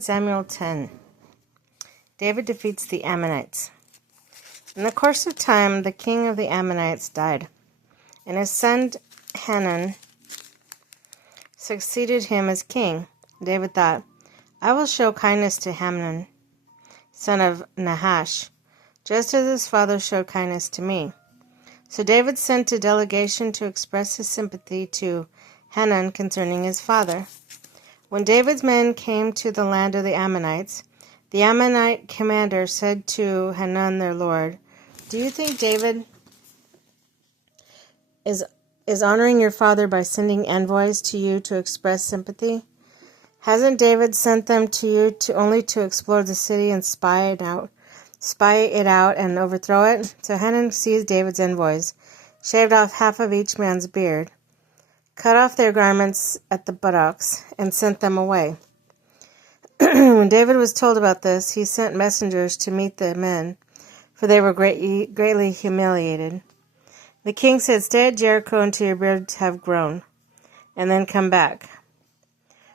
Samuel 10. David defeats the Ammonites. In the course of time, the king of the Ammonites died, and his son Hanun succeeded him as king. David thought, I will show kindness to Hanun, son of Nahash, just as his father showed kindness to me. So David sent a delegation to express his sympathy to Hanun concerning his father. When David's men came to the land of the Ammonites, the Ammonite commander said to Hanun their lord, Do you think David is honoring your father by sending envoys to you to express sympathy? Hasn't David sent them to you only to explore the city and spy it out and overthrow it? So Hanun seized David's envoys, shaved off half of each man's beard, cut off their garments at the buttocks, and sent them away. When David was told about this, he sent messengers to meet the men, for they were greatly humiliated. The king said, Stay at Jericho until your beards have grown, and then come back.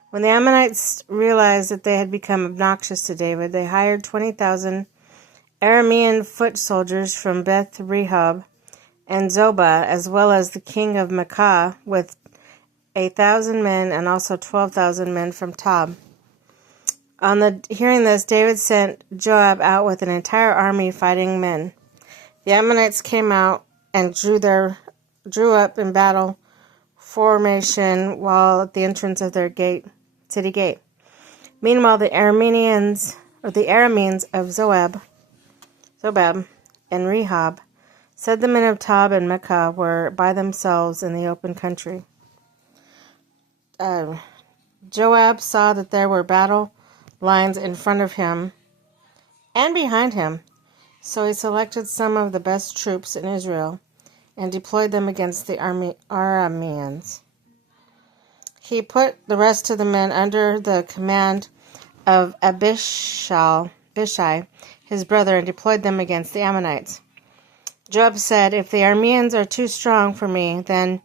When the Ammonites realized that they had become obnoxious to David, they hired 20,000 Aramean foot soldiers from Beth Rehob and Zobah, as well as the king of Maacah, with 1,000 men, and also 12,000 men from Tob. Hearing this, David sent Joab out with an entire army fighting men. The Ammonites came out and drew up in battle formation while at the entrance of their city gate. Meanwhile, the Arameans of Zobab and Rehob said the men of Tob and Maacah were by themselves in the open country. Joab saw that there were battle lines in front of him and behind him, so he selected some of the best troops in Israel and deployed them against the Arameans. He put the rest of the men under the command of Abishai, his brother, and deployed them against the Ammonites. Joab said, If the Arameans are too strong for me, then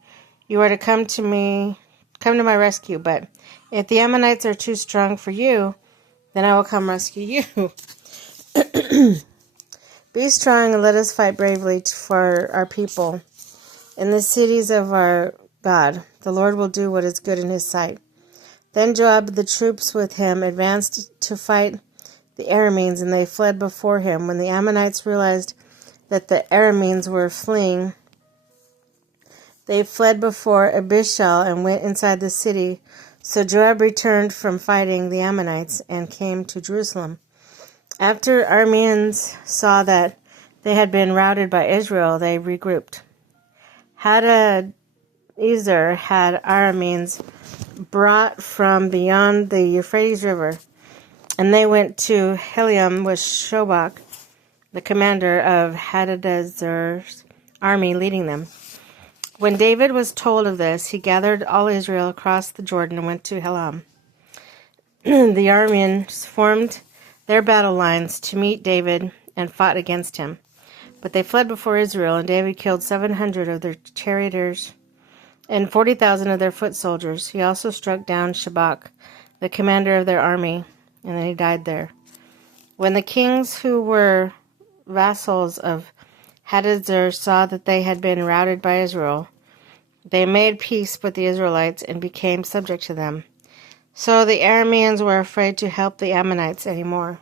you are to come to my rescue. But if the Ammonites are too strong for you, then I will come rescue you. Be strong and let us fight bravely for our people in the cities of our God. The Lord will do what is good in his sight. Then Joab and the troops with him advanced to fight the Arameans, and they fled before him. When the Ammonites realized that the Arameans were fleeing, they fled before Abishai and went inside the city. So Joab returned from fighting the Ammonites and came to Jerusalem. After Arameans saw that they had been routed by Israel, they regrouped. Hadaezer had Arameans brought from beyond the Euphrates River, and they went to Helium with Shobach, the commander of Hadaezer's army, leading them. When David was told of this, he gathered all Israel across the Jordan and went to Helam. The Arameans formed their battle lines to meet David and fought against him. But they fled before Israel, and David killed 700 of their charioteers and 40,000 of their foot soldiers. He also struck down Shobach, the commander of their army, and then he died there. When the kings who were vassals of Hadaezer saw that they had been routed by Israel, they made peace with the Israelites and became subject to them. So the Arameans were afraid to help the Ammonites anymore.